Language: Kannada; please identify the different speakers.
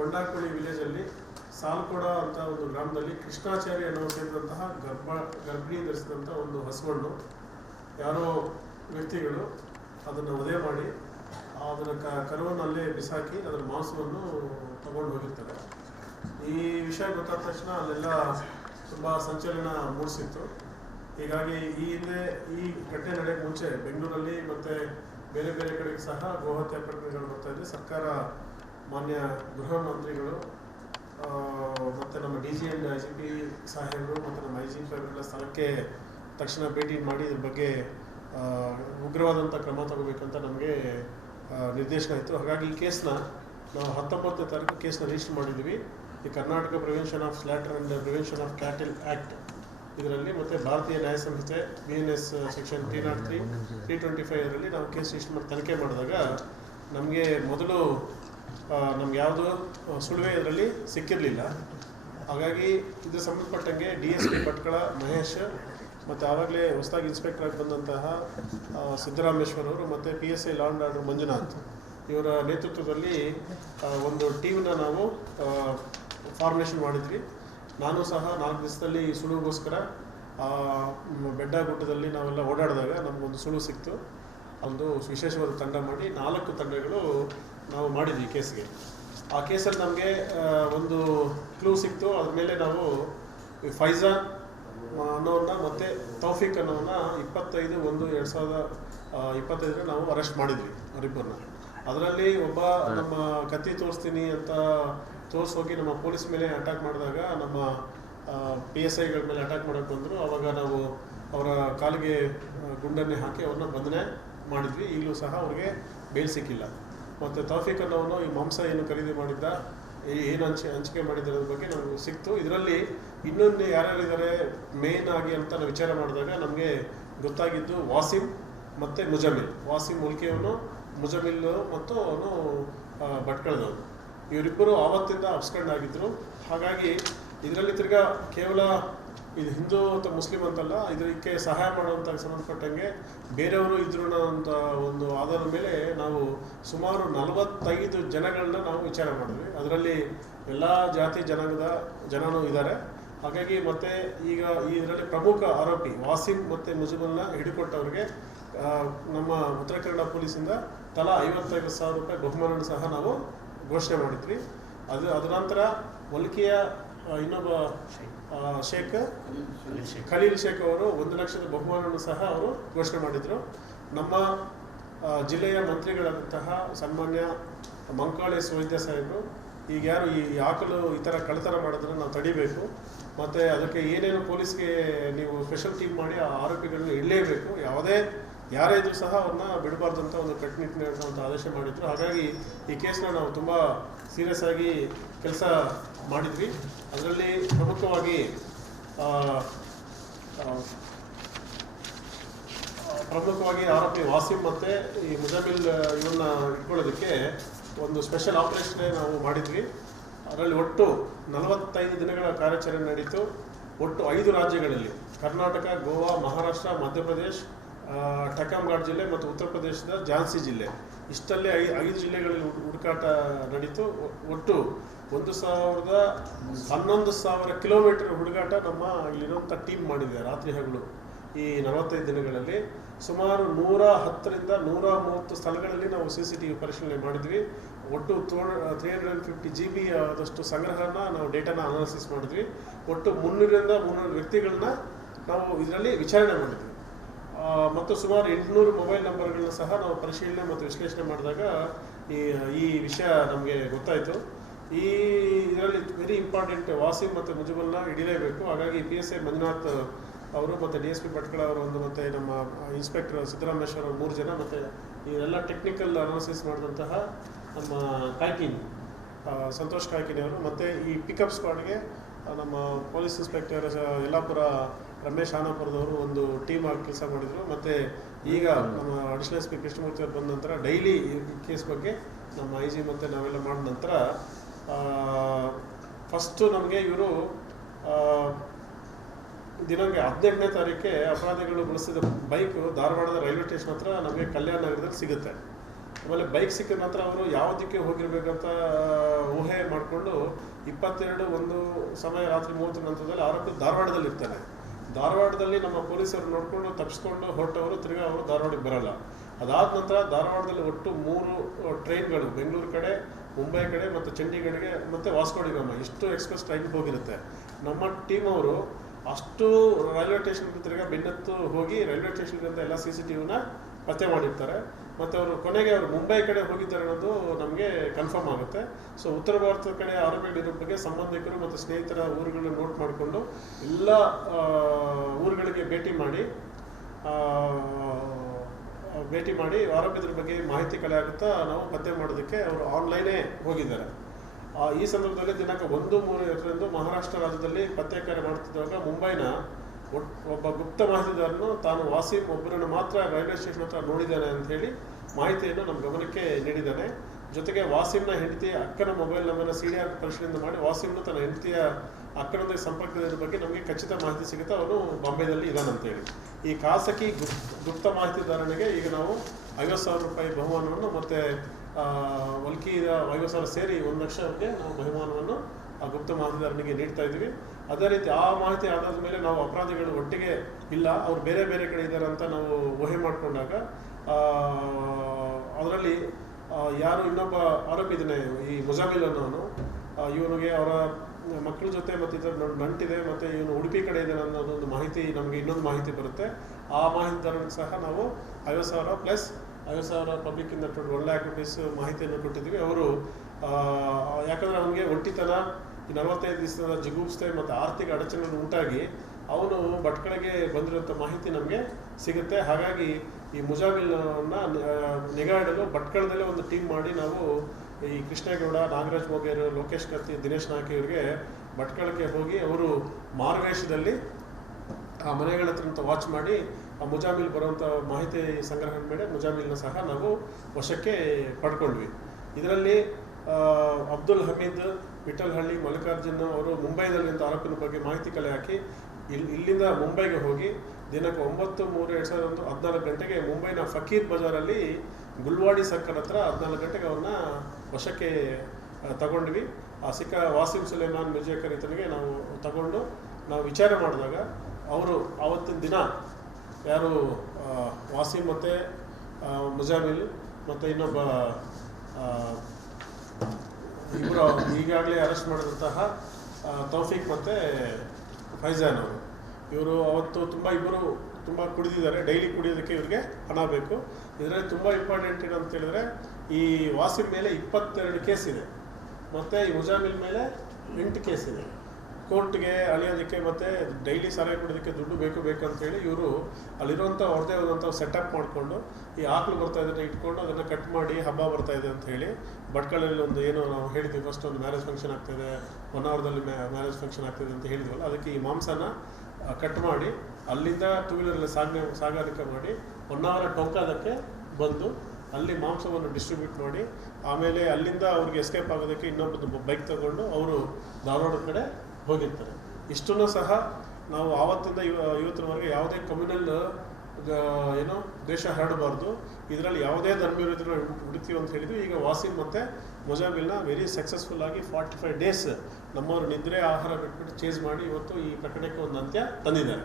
Speaker 1: ಕೊಂಡಾಕೋಳಿ ವಿಲೇಜಲ್ಲಿ ಸಾಲ್ಕೋಡ ಅಂತ ಒಂದು ಗ್ರಾಮದಲ್ಲಿ ಕೃಷ್ಣಾಚಾರಿ ಅನ್ನೋ ಸೇರಿದಂತಹ ಗರ್ಭ, ಗರ್ಭಿಣಿ ಧರಿಸಿದಂಥ ಒಂದು ಹಸುವನ್ನು ಯಾರೋ ವ್ಯಕ್ತಿಗಳು ಅದನ್ನು ವಧೆ ಮಾಡಿ ಅದರ ಕ, ಕರುವನ್ನು ಬಿಸಾಕಿ ಅದರ ಮಾಂಸವನ್ನು ತಗೊಂಡು ಹೋಗಿರ್ತಾರೆ. ಈ ವಿಷಯ ಗೊತ್ತಾದ ತಕ್ಷಣ ಅಲ್ಲೆಲ್ಲ ತುಂಬ ಸಂಚಲನ ಮೂಡಿಸಿತ್ತು. ಹೀಗಾಗಿ ಈ ಹಿಂದೆ ಈ ಘಟನೆ ನಡೆಯೋಕ್ಕೆ ಮುಂಚೆ ಬೆಂಗಳೂರಲ್ಲಿ ಮತ್ತು ಬೇರೆ ಬೇರೆ ಕಡೆಗೆ ಸಹ ಗೋಹತ್ಯೆ ಪ್ರಕರಣಗಳು ಬರ್ತಾ ಇದೆ. ಸರ್ಕಾರ ಮಾನ್ಯ ಗೃಹ ಮಂತ್ರಿಗಳು ಮತ್ತು ನಮ್ಮ D G and I G P ಸಾಹೇಬರು ಮತ್ತು ನಮ್ಮ ಐ ಜಿ ಪಿ ಸ್ಥಳಕ್ಕೆ ತಕ್ಷಣ ಭೇಟಿ ಮಾಡಿ ಇದ್ರ ಬಗ್ಗೆ ಉಗ್ರವಾದಂಥ ಕ್ರಮ ತಗೋಬೇಕಂತ ನಮಗೆ ನಿರ್ದೇಶನ ಇತ್ತು. ಹಾಗಾಗಿ ಈ ಕೇಸ್ನ ನಾವು ಹತ್ತೊಂಬತ್ತನೇ ತಾರೀಕು ಕೇಸ್ನ ರಿಜಿಸ್ಟರ್ ಮಾಡಿದ್ವಿ. ಈ Karnataka prevention of slaughter and prevention of cattle act ಇದರಲ್ಲಿ ಮತ್ತು Bharatiya Nyaya Sanhita B N S section three not three three twenty five ಇದರಲ್ಲಿ ನಾವು ಕೇಸ್ ರಿಜಿಸ್ಟರ್ ಮಾಡಿ, ತನಿಖೆ ಮಾಡಿದಾಗ ನಮಗೆ ಮೊದಲು ನಮ್ಗೆ ಯಾವುದು ಸುಳಿವೆ ಇದರಲ್ಲಿ ಸಿಕ್ಕಿರಲಿಲ್ಲ. ಹಾಗಾಗಿ ಇದು ಸಂಬಂಧಪಟ್ಟಂಗೆ D S P Bhatkal, Mahesh ಮತ್ತು ಆವಾಗಲೇ ಹೊಸದಾಗಿ ಇನ್ಸ್ಪೆಕ್ಟರ್ ಆಗಿ ಬಂದಂತಹ ಸಿದ್ದರಾಮೇಶ್ವರ್ ಅವರು ಮತ್ತು P S I law and order Manjunath ಇವರ ನೇತೃತ್ವದಲ್ಲಿ ಒಂದು ಟೀಮ್ನ ನಾವು ಫಾರ್ಮೇಷನ್ ಮಾಡಿದ್ವಿ. ನಾನು ಸಹ ನಾಲ್ಕು ದಿವಸದಲ್ಲಿ ಈ ಸುಳುವಿಗೋಸ್ಕರ ಬೆಡ್ಡ ಗುಡ್ಡದಲ್ಲಿ ನಾವೆಲ್ಲ ಓಡಾಡಿದಾಗ ನಮಗೊಂದು ಸುಳು ಸಿಕ್ತು. ಒಂದು ವಿಶೇಷವಾದ ತಂಡ ಮಾಡಿ ನಾಲ್ಕು ತಂಡಗಳು ನಾವು ಮಾಡಿದ್ವಿ ಕೇಸ್ಗೆ. ಆ ಕೇಸಲ್ಲಿ ನಮಗೆ ಒಂದು ಕ್ಲೂ ಸಿಕ್ತು. ಅದ್ರ ಮೇಲೆ ನಾವು ಫೈಜಾನ್ ಅನ್ನೋನ್ನ ಮತ್ತು ತೌಫಿಕ್ ಅನ್ನೋನ್ನ ಇಪ್ಪತ್ತೈದು ಒಂದು ಎರಡು ಸಾವಿರದ ಇಪ್ಪತ್ತೈದರ ನಾವು ಅರೆಸ್ಟ್ ಮಾಡಿದ್ವಿ ಅವರಿಬ್ಬರನ್ನ ಅದರಲ್ಲಿ ಒಬ್ಬ ನಮ್ಮ ಕತ್ತಿ ತೋರಿಸ್ತೀನಿ ಅಂತ ತೋರಿಸೋಗಿ ನಮ್ಮ ಪೊಲೀಸ್ ಮೇಲೆ ಅಟ್ಯಾಕ್ ಮಾಡಿದಾಗ ನಮ್ಮ ಪಿ ಎಸ್ ಐಗಳ ಮೇಲೆ ಅಟ್ಯಾಕ್ ಮಾಡೋಕ್ಕೆ ಬಂದರು. ಅವಾಗ ನಾವು ಅವರ ಕಾಲಿಗೆ ಗುಂಡನ್ನೇ ಹಾಕಿ ಅವ್ರನ್ನ ಬಂಧನೆ ಮಾಡಿದ್ವಿ. ಈಗಲೂ ಸಹ ಅವ್ರಿಗೆ ಬೇಲ್ ಸಿಕ್ಕಿಲ್ಲ. ಮತ್ತು ತೌಫೀಕ್ ಅನ್ನೋನು ಈ ಮಾಂಸ ಏನು ಖರೀದಿ ಮಾಡಿದ್ದ. ಏನು ಹಂಚಿ ಹಂಚಿಕೆ ಮಾಡಿದ್ದರ ಬಗ್ಗೆ ನಮಗೆ ಸಿಕ್ತು. ಇದರಲ್ಲಿ ಇನ್ನೊಂದು ಯಾರ್ಯಾರಿದ್ದಾರೆ ಮೇನ್ ಆಗಿ ಅಂತ ನಾವು ವಿಚಾರ ಮಾಡಿದಾಗ ನಮಗೆ ಗೊತ್ತಾಗಿದ್ದು ವಾಸಿಮ್ ಮತ್ತು ಮುಜಮಿಲ್ ವಾಸಿಮ್ ಮುಲ್ಕಿಯವನು ಮುಜಮಿಲ್ ಮತ್ತು ಅವನು ಭಟ್ಕಳದವನು. ಇವರಿಬ್ಬರು ಆವತ್ತಿಂದ ಅಬ್ಸ್ಕಂಡ್ ಆಗಿದ್ದರು ಹಾಗಾಗಿ ಇದರಲ್ಲಿ ತಿರ್ಗಾ ಕೇವಲ ಇದು ಹಿಂದೂ ಅಥವಾ ಮುಸ್ಲಿಂ ಅಂತಲ್ಲ, ಇದಕ್ಕೆ ಸಹಾಯ ಮಾಡುವಂತ ಸಂಬಂಧಪಟ್ಟಂಗೆ ಬೇರೆಯವರು ಇದ್ರು ಅಂತ ಒಂದು ಆಧಾರದ ಮೇಲೆ ನಾವು ಸುಮಾರು ನಲವತ್ತೈದು ಜನಗಳನ್ನ ನಾವು ವಿಚಾರ ಮಾಡಿದ್ವಿ. ಅದರಲ್ಲಿ ಎಲ್ಲ ಜಾತಿ ಜನಾಂಗದ ಜನನೂ ಇದ್ದಾರೆ. ಹಾಗಾಗಿ ಮತ್ತೆ ಈಗ ಇದರಲ್ಲಿ ಪ್ರಮುಖ ಆರೋಪಿ ವಾಸಿಂ ಮತ್ತು ಮುಜುಬಲ್ನ ಹಿಡಿಕೊಟ್ಟವ್ರಿಗೆ ನಮ್ಮ ಉತ್ತರ ಕನ್ನಡ ಪೊಲೀಸಿಂದ ತಲಾ ಐವತ್ತೈದು ಸಾವಿರ ರೂಪಾಯಿ ಬಹುಮಾನ ಸಹ ನಾವು ಘೋಷಣೆ ಮಾಡಿದ್ವಿ. ಅದು, ಅದ ನಂತರ ಒಲ್ಕಿಯ ಇನ್ನೊಬ್ಬ ಶೇಖ್ ಖಲೀಲ್ ಶೇಖ್ ಅವರು ಒಂದು ಲಕ್ಷದ ಬಹುಮಾನವನ್ನು ಸಹ ಅವರು ಘೋಷಣೆ ಮಾಡಿದರು. ನಮ್ಮ ಜಿಲ್ಲೆಯ ಮಂತ್ರಿಗಳಾದಂತಹ ಸನ್ಮಾನ್ಯ ಮಂಕಾಳೆ ಸುವೈದ್ಯ ಸಾಹೇಬರು, ಈಗ ಯಾರು ಈ ಆಕಲು ಈ ಥರ ಕಳ್ಳತನ ಮಾಡೋದನ್ನು ನಾವು ತಡಿಬೇಕು, ಮತ್ತು ಅದಕ್ಕೆ ಏನೇನು ಪೊಲೀಸ್ಗೆ ನೀವು ಸ್ಪೆಷಲ್ ಟೀಮ್ ಮಾಡಿ ಆ ಆರೋಪಿಗಳನ್ನ ಇಡಲೇಬೇಕು, ಯಾವುದೇ, ಯಾರೇ ಇದ್ರೂ ಸಹ ಅವ್ರನ್ನ ಬಿಡಬಾರ್ದು ಅಂತ ಒಂದು ಕಟ್ಟುನಿಟ್ಟಿನ ಆದೇಶ ಮಾಡಿದ್ರು. ಹಾಗಾಗಿ ಈ ಕೇಸನ್ನ ನಾವು ತುಂಬ ಸೀರಿಯಸ್ ಆಗಿ ಕೆಲಸ ಮಾಡಿದ್ವಿ. ಅದರಲ್ಲಿ ಪ್ರಮುಖವಾಗಿ ಪ್ರಮುಖವಾಗಿ ಆರೋಪಿ ವಾಸಿಂ ಮತ್ತೆ ಈ ಮುಜಮಿಲ್ ಇವನ್ನ ಇಟ್ಕೊಳ್ಳೋದಕ್ಕೆ ಒಂದು ಸ್ಪೆಷಲ್ ಆಪರೇಷನ್ ನಾವು ಮಾಡಿದ್ವಿ. ಅದರಲ್ಲಿ ಒಟ್ಟು ನಲವತ್ತೈದು ದಿನಗಳ ಕಾರ್ಯಾಚರಣೆ ನಡೀತು. ಒಟ್ಟು ಐದು ರಾಜ್ಯಗಳಲ್ಲಿ, ಕರ್ನಾಟಕ, ಗೋವಾ, ಮಹಾರಾಷ್ಟ್ರ ಮಧ್ಯಪ್ರದೇಶ್ ಟಕಾಮ್ಘಾಟ್ ಜಿಲ್ಲೆ ಮತ್ತು ಉತ್ತರ ಪ್ರದೇಶದ ಝಾನ್ಸಿ ಜಿಲ್ಲೆ. ಇಷ್ಟಲ್ಲೇ ಐ, ಐದು ಜಿಲ್ಲೆಗಳಲ್ಲಿ ಹುಡ್- ಹುಡುಕಾಟ ನಡೀತು. ಒಟ್ಟು ಒಂದು ಸಾವಿರದ ಹನ್ನೊಂದು ಸಾವಿರ ಕಿಲೋಮೀಟರ್ ಹುಡುಗಾಟ ನಮ್ಮ ಇಲ್ಲಿರುವಂಥ ಟೀಮ್ ಮಾಡಿದೆ, ರಾತ್ರಿ ಹಗಲು. ಈ ನಲವತ್ತೈದು ದಿನಗಳಲ್ಲಿ ಸುಮಾರು ನೂರ ಹತ್ತರಿಂದ ನೂರ ಮೂವತ್ತು ಸ್ಥಳಗಳಲ್ಲಿ ನಾವು ಸಿ ಸಿ ಟಿ ವಿ ಪರಿಶೀಲನೆ ಮಾಡಿದ್ವಿ. ಒಟ್ಟು three hundred and fifty G B ಆದಷ್ಟು ಸಂಗ್ರಹನ ನಾವು ಡೇಟಾನ ಅನಾಲಿಸಿಸ್ ಮಾಡಿದ್ವಿ. ಒಟ್ಟು ಮುನ್ನೂರಿಂದ ಮುನ್ನೂರು ವ್ಯಕ್ತಿಗಳನ್ನ ನಾವು ಇದರಲ್ಲಿ ವಿಚಾರಣೆ ಮಾಡಿದ್ವಿ. ಮತ್ತು ಸುಮಾರು ಎಂಟುನೂರು ಮೊಬೈಲ್ ನಂಬರ್ಗಳನ್ನ ಸಹ ನಾವು ಪರಿಶೀಲನೆ ಮತ್ತು ವಿಶ್ಲೇಷಣೆ ಮಾಡಿದಾಗ ಈ ಈ ವಿಷಯ ನಮಗೆ ಗೊತ್ತಾಯಿತು. ಈ ಇದರಲ್ಲಿ ವೆರಿ ಇಂಪಾರ್ಟೆಂಟ್ ವಾಸಿಂ ಮತ್ತು ಮುಜುಬಲ್ನ ಹಿಡಿಲೇಬೇಕು. ಹಾಗಾಗಿ ಪಿ ಎಸ್ ಐ ಮಂಜುನಾಥ್ ಅವರು ಮತ್ತು ಡಿ ಎಸ್ ಪಿ ಭಟ್ಕಳ ಅವರು ಒಂದು ಮತ್ತು ನಮ್ಮ ಇನ್ಸ್ಪೆಕ್ಟರ್ ಸಿದ್ದರಾಮೇಶ್ವರ ಮೂರು ಜನ ಮತ್ತು ಇವರೆಲ್ಲ ಟೆಕ್ನಿಕಲ್ ಅನಾಲಿಸಿಸ್ ಮಾಡಿದಂತಹ ನಮ್ಮ ಕಾಯ್ಕಿನ್ ಸಂತೋಷ್ ಕಾಯ್ಕಿನಿ ಅವರು ಮತ್ತು ಈ ಪಿಕಪ್ ಸ್ಕ್ವಾಡ್ಗೆ ನಮ್ಮ ಪೊಲೀಸ್ ಇನ್ಸ್ಪೆಕ್ಟರ್ ಯಲ್ಲಾಪುರ ರಮೇಶ್ ಒಂದು ಟೀಮ್ ಆಗಿ ಕೆಲಸ ಮಾಡಿದರು. ಮತ್ತು ಈಗ ನಮ್ಮ ಅಡಿಷನಲ್ ಎಸ್ ಪಿ ಕೃಷ್ಣಮೂರ್ತಿ ಅವರು ಬಂದ ನಂತರ ಡೈಲಿ ಕೇಸ್ ಬಗ್ಗೆ ನಮ್ಮ ಐ ಜಿ ಮತ್ತು ನಾವೆಲ್ಲ ಮಾಡಿದ ನಂತರ ಫಸ್ಟು ನಮಗೆ ಇವರು ದಿನಾಂಕ ಹದಿನೆಂಟನೇ ತಾರೀಕೆ ಅಪರಾಧಿಗಳು ಬಳಸಿದ ಬೈಕ್ ಧಾರವಾಡದ ರೈಲ್ವೆ ಸ್ಟೇಷನ್ ಹತ್ರ ನಮಗೆ ಕಲ್ಯಾಣ ನಗರದಲ್ಲಿ ಸಿಗುತ್ತೆ. ಆಮೇಲೆ ಬೈಕ್ ಸಿಕ್ಕಿದ ನಂತರ ಅವರು ಯಾವುದಕ್ಕೆ ಹೋಗಿರ್ಬೇಕಂತ ಊಹೆ ಮಾಡ್ಕೊಂಡು ಮಾಡಿಕೊಂಡು ಇಪ್ಪತ್ತೆರಡು ಒಂದು ಸಮಯ ರಾತ್ರಿ ಮೂವತ್ತರ ನಂತರದಲ್ಲಿ ಆರೋಪಿ ಧಾರವಾಡದಲ್ಲಿ ಇರ್ತಾನೆ ಧಾರವಾಡದಲ್ಲಿ ನಮ್ಮ ಪೊಲೀಸರು ನೋಡಿಕೊಂಡು ತಪ್ಪಿಸ್ಕೊಂಡು ಹೊರಟವರು, ತಿರ್ಗಾ ಅವರು ಧಾರವಾಡಕ್ಕೆ ಬರಲ್ಲ. ಅದಾದ ನಂತರ ಧಾರವಾಡದಲ್ಲಿ ಒಟ್ಟು ಮೂರು ಟ್ರೈನ್ಗಳು, ಬೆಂಗಳೂರು ಕಡೆ, ಮುಂಬೈ ಕಡೆ ಮತ್ತು ಚಂಡೀಗಢಗೆ ಮತ್ತು ವಾಸ್ಕೋಡಿಗಾಮ. ಇಷ್ಟು ಎಕ್ಸ್ಪ್ರೆಸ್ ಟ್ರೈನ್ ಹೋಗಿರುತ್ತೆ. ನಮ್ಮ ಟೀಮ್ ಅವರು ಅಷ್ಟು ರೈಲ್ವೆ ಸ್ಟೇಷನ್ ತಿರ್ಗಾ ಬೆನ್ನತ್ತು ಹೋಗಿ ರೈಲ್ವೆ ಸ್ಟೇಷನ್ಗಿಂತ ಎಲ್ಲ ಸಿ ಸಿ ಟಿ ವಿನ ಪತ್ತೆ ಮಾಡಿರ್ತಾರೆ. ಮತ್ತು ಅವರು ಕೊನೆಗೆ ಅವರು ಮುಂಬೈ ಕಡೆ ಹೋಗಿದ್ದಾರೆ ಅನ್ನೋದು ನಮಗೆ ಕನ್ಫರ್ಮ್ ಆಗುತ್ತೆ. ಸೊ ಉತ್ತರ ಭಾರತದ ಕಡೆ ಆರೋಪಿಗಳಿರೋ ಬಗ್ಗೆ ಸಂಬಂಧಿಕರು ಮತ್ತು ಸ್ನೇಹಿತರ ಊರುಗಳನ್ನ ನೋಟ್ ಮಾಡಿಕೊಂಡು ಎಲ್ಲ ಊರುಗಳಿಗೆ ಭೇಟಿ ಮಾಡಿ ಭೇಟಿ ಮಾಡಿ ಆರೋಪಿತರ ಬಗ್ಗೆ ಮಾಹಿತಿ ಕಲೆ ಆಗುತ್ತಾ ನಾವು ಪತ್ತೆ ಮಾಡೋದಕ್ಕೆ ಅವರು ಆನ್ಲೈನೇ ಹೋಗಿದ್ದಾರೆ. ಈ ಸಂದರ್ಭದಲ್ಲಿ ದಿನಾಂಕ ಒಂದು, ಮೂರು ಎರಡರಂದು ಮಹಾರಾಷ್ಟ್ರ ರಾಜ್ಯದಲ್ಲಿ ಪತ್ತೆ ಕಾರ್ಯ ಮಾಡುತ್ತಿದ್ದಾಗ ಮುಂಬೈನ ಒಬ್ಬ ಗುಪ್ತ ಮಾಹಿತಿದಾರನು ತಾನು ವಾಸಿಂ ಒಬ್ಬರನ್ನು ಮಾತ್ರ ರೈಲ್ವೆ ಸ್ಟೇಷನ್ ಹತ್ರ ನೋಡಿದ್ದಾನೆ ಅಂತ ಹೇಳಿ ಮಾಹಿತಿಯನ್ನು ನಮ್ಮ ಗಮನಕ್ಕೆ ನೀಡಿದ್ದಾನೆ. ಜೊತೆಗೆ ವಾಸಿಮ್ನ ಹೆಂಡತಿಯ ಅಕ್ಕನ ಮೊಬೈಲ್ ನಂಬರ್ನ ಸಿ ಡಿ ಆರ್ ಪರಿಶೀಲನೆ ಮಾಡಿ. ವಾಸಿಮ್ನ ತನ್ನ ಹೆಂಡತಿಯ ಅಕ್ಕನೊಂದಿಗೆ ಸಂಪರ್ಕದ ಬಗ್ಗೆ ನಮಗೆ ಖಚಿತ ಮಾಹಿತಿ ಸಿಗುತ್ತೆ. ಅವನು ಬಾಂಬೆದಲ್ಲಿ ಇದ್ದಾನಂತೇಳಿ. ಈ ಖಾಸಗಿ ಗುಪ್, ಗುಪ್ತ ಮಾಹಿತಿದಾರನಿಗೆ ಈಗ ನಾವು ಐವತ್ತು ಸಾವಿರ ರೂಪಾಯಿ ಬಹುಮಾನವನ್ನು ಮತ್ತು ವಲ್ಕಿಯ ಐವತ್ತು ಸಾವಿರ ಸೇರಿ ಒಂದು ಲಕ್ಷಕ್ಕೆ ನಾವು ಬಹುಮಾನವನ್ನು ಆ ಗುಪ್ತ ಮಾಹಿತಿದಾರನಿಗೆ ನೀಡ್ತಾ ಇದ್ದೀವಿ. ಅದೇ ರೀತಿ ಆ ಮಾಹಿತಿ ಆಧಾರದ ಮೇಲೆ ನಾವು ಅಪರಾಧಿಗಳು ಒಟ್ಟಿಗೆ ಇಲ್ಲ. ಅವ್ರು ಬೇರೆ ಬೇರೆ ಕಡೆ ಇದ್ದಾರೆ ಅಂತ ನಾವು ಊಹೆ ಮಾಡಿಕೊಂಡಾಗ ಅದರಲ್ಲಿ ಯಾರು ಇನ್ನೊಬ್ಬ ಆರೋಪಿ ಇದ್ದಾನೆ ಈ ಮುಜಾಮಿಲ್ ಅನ್ನೋನು ಇವನಿಗೆ ಅವರ ಮಕ್ಕಳ ಜೊತೆ ಮತ್ತು ಇದರ ನಂಟಿದೆ ಮತ್ತು ಇವನು ಉಡುಪಿ ಕಡೆ ಇದೆ ಅನ್ನೋದೊಂದು ಮಾಹಿತಿ, ನಮಗೆ ಇನ್ನೊಂದು ಮಾಹಿತಿ ಬರುತ್ತೆ. ಆ ಮಾಹಿತಿದಾರನಿಗೆ ಸಹ ನಾವು ಐವತ್ತು ಸಾವಿರ ಪ್ಲಸ್ ಐವತ್ತು ಸಾವಿರ ಪಬ್ಲಿಕ್ಕಿಂದ ಕೊಟ್ಟು ಒನ್ ಲ್ಯಾಕ್ ರುಪೀಸ್ ಮಾಹಿತಿಯನ್ನು ಕೊಟ್ಟಿದ್ದೀವಿ. ಅವರು ಯಾಕಂದರೆ ಅವನಿಗೆ ಒಂಟಿತನ ನಲವತ್ತೈದು ದಿವಸದ ಜಿಗುಪ್ಸೆ ಮತ್ತು ಆರ್ಥಿಕ ಅಡಚಣೆಗಳು ಉಂಟಾಗಿ ಅವನು ಭಟ್ಕಳಗೆ ಬಂದಿರುವಂಥ ಮಾಹಿತಿ ನಮಗೆ ಸಿಗುತ್ತೆ. ಹಾಗಾಗಿ ಈ ಮುಜಾಮಿಲ್ನ ನಿಗಾ ಇಡಲು ಭಟ್ಕಳದಲ್ಲೇ ಒಂದು ಟೀಮ್ ಮಾಡಿ ನಾವು ಈ ಕೃಷ್ಣೇಗೌಡ, ನಾಗರಾಜ್ ಮೊಗೇರು ಲೋಕೇಶ್ ಕತ್ತಿ, ದಿನೇಶ್ ನಾಯ್ಕ ಇವರಿಗೆ ಭಟ್ಕಳಕ್ಕೆ ಹೋಗಿ ಅವರು ಮಾರ್ಗವೇಶದಲ್ಲಿ ಆ ಮನೆಗಳ ಹತ್ರ ವಾಚ್ ಮಾಡಿ ಆ ಮುಜಾಮಿಲ್ ಬರುವಂಥ ಮಾಹಿತಿ ಸಂಗ್ರಹಣೆ ಮೇಲೆ ಮುಜಾಮಿಲ್ನ ಸಹ ನಾವು ವಶಕ್ಕೆ ಪಡ್ಕೊಂಡ್ವಿ. ಇದರಲ್ಲಿ ಅಬ್ದುಲ್ ಹಮೀದ್ ವಿಠಲ್ಹಳ್ಳಿ ಮಲ್ಲಿಕಾರ್ಜುನ್ ಅವರು ಮುಂಬೈನಲ್ಲಿ ಆರೋಪಿನ ಬಗ್ಗೆ ಮಾಹಿತಿ ಕಲೆ ಹಾಕಿ ಇಲ್ಲಿ ಇಲ್ಲಿಂದ ಮುಂಬೈಗೆ ಹೋಗಿ ದಿನಕ್ಕೆ ಒಂಬತ್ತು, ಮೂರು, ಎರಡು ಸಾವಿರದ ಒಂದು ಹದಿನಾಲ್ಕು ಗಂಟೆಗೆ ಮುಂಬೈನ ಫಕೀರ್ ಬಜಾರಲ್ಲಿ ಗುಲ್ವಾಡಿ ಸರ್ಕಲ್ ಹತ್ರ ಹದಿನಾಲ್ಕು ಗಂಟೆಗೆ ಅವನ್ನ ವಶಕ್ಕೆ ತಗೊಂಡ್ವಿ. ಆ ಸಿಕ್ಕ ವಾಸಿಂ ಸುಲೇಮಾನ್ ಮಿರ್ಜೇಕರ್ ಇತನಿಗೆ ನಾವು ತಗೊಂಡು ನಾವು ವಿಚಾರ ಮಾಡಿದಾಗ ಅವರು ಆವತ್ತಿನ ದಿನ ಯಾರು ವಾಸಿಂ ಮತ್ತು ಮುಜಾಮಿಲ್ ಮತ್ತು ಇನ್ನೊಬ್ಬ ಇಬ್ಬರು ಈಗಾಗಲೇ ಅರೆಸ್ಟ್ ಮಾಡಿದಂತಹ ತೌಫಿಕ್ ಮತ್ತು ಫೈಜಾನ್ ಅವರು. ಇವರು ಅವತ್ತು ತುಂಬ ಇಬ್ಬರು ತುಂಬ ಕುಡಿದಿದ್ದಾರೆ. ಡೈಲಿ ಕುಡಿಯೋದಕ್ಕೆ ಇವರಿಗೆ ಹಣ ಬೇಕು. ಇದರಲ್ಲಿ ತುಂಬ ಇಂಪಾರ್ಟೆಂಟ್ ಏನು ಅಂತ ಹೇಳಿದ್ರೆ, ಈ ವಾಸಿಮ್ ಮೇಲೆ ಇಪ್ಪತ್ತೆರಡು ಕೇಸ್ ಇದೆ. ಮತ್ತು ಮುಜಾಮಿಲ್ ಮೇಲೆ ಎಂಟು ಕೇಸ್ ಇದೆ. ಕೋರ್ಟ್ಗೆ ಅಲಿಯೋದಕ್ಕೆ ಮತ್ತು ಡೈಲಿ ಸರ್ವೆ ಕೊಡೋದಕ್ಕೆ ದುಡ್ಡು ಬೇಕು ಬೇಕು ಅಂತೇಳಿ ಇವರು ಅಲ್ಲಿರುವಂಥ ಅವ್ರದೇ ಆದಂಥ ಸೆಟಪ್ ಮಾಡಿಕೊಂಡು ಈ ಆಕಳು ಬರ್ತಾ ಇದನ್ನು ಇಟ್ಕೊಂಡು ಅದನ್ನು ಕಟ್ ಮಾಡಿ ಹಬ್ಬ ಬರ್ತಾ ಇದೆ ಅಂತ ಹೇಳಿ ಭಟ್ಕಳಲ್ಲಿ ಒಂದು ಏನು ನಾವು ಹೇಳಿದ್ವಿ ಫಸ್ಟ್ ಒಂದು ಮ್ಯಾರೇಜ್ ಫಂಕ್ಷನ್ ಆಗ್ತಿದೆ ಒನ್ ಅವರ್ದಲ್ಲಿ ಮ್ಯಾರೇಜ್ ಫಂಕ್ಷನ್ ಆಗ್ತಿದೆ ಅಂತ ಹೇಳಿದ್ವಲ್ಲ, ಅದಕ್ಕೆ ಈ ಮಾಂಸನ ಕಟ್ ಮಾಡಿ ಅಲ್ಲಿಂದ ಟೂ ವೀಲರಲ್ಲಿ ಸಾಗಣೆ ಸಾಗಾಣಿಕೆ ಮಾಡಿ ಒನ್ ಅವರ್ ಟೊಂಕಾದಕ್ಕೆ ಬಂದು ಅಲ್ಲಿ ಮಾಂಸವನ್ನು ಡಿಸ್ಟ್ರಿಬ್ಯೂಟ್ ಮಾಡಿ, ಆಮೇಲೆ ಅಲ್ಲಿಂದ ಅವ್ರಿಗೆ ಎಸ್ಕೇಪ್ ಆಗೋದಕ್ಕೆ ಇನ್ನೊಬ್ಬ ಬೈಕ್ ತಗೊಂಡು ಅವರು ಧಾರವಾಡ ಕಡೆ ಹೋಗಿರ್ತಾರೆ. ಇಷ್ಟನ್ನು ಸಹ ನಾವು ಆವತ್ತಿಂದ ಇವ ಇವತ್ತಿನವರೆಗೆ ಯಾವುದೇ ಕಮ್ಯುನಲ್ ಏನು ದೇಶ ಹರಡಬಾರ್ದು. ಇದರಲ್ಲಿ ಯಾವುದೇ ಧರ್ಮ ಉಡ್ತೀವಿ ಅಂತ ಹೇಳಿದ್ವಿ. ಈಗ ವಾಸಿಮ್ ಮತ್ತು ಮೊಜಾಬಿಲ್ನ ವೆರಿ ಸಕ್ಸಸ್ಫುಲ್ ಆಗಿ ಫಾರ್ಟಿ ಫೈವ್ ಡೇಸ್ ನಮ್ಮವರು ನಿದ್ರೆ ಆಹಾರ ಬಿಟ್ಬಿಟ್ಟು ಚೇಂಜ್ ಮಾಡಿ ಇವತ್ತು ಈ ಪ್ರಕರಣಕ್ಕೆ ಒಂದು ಅಂತ್ಯ ತಂದಿದ್ದಾರೆ.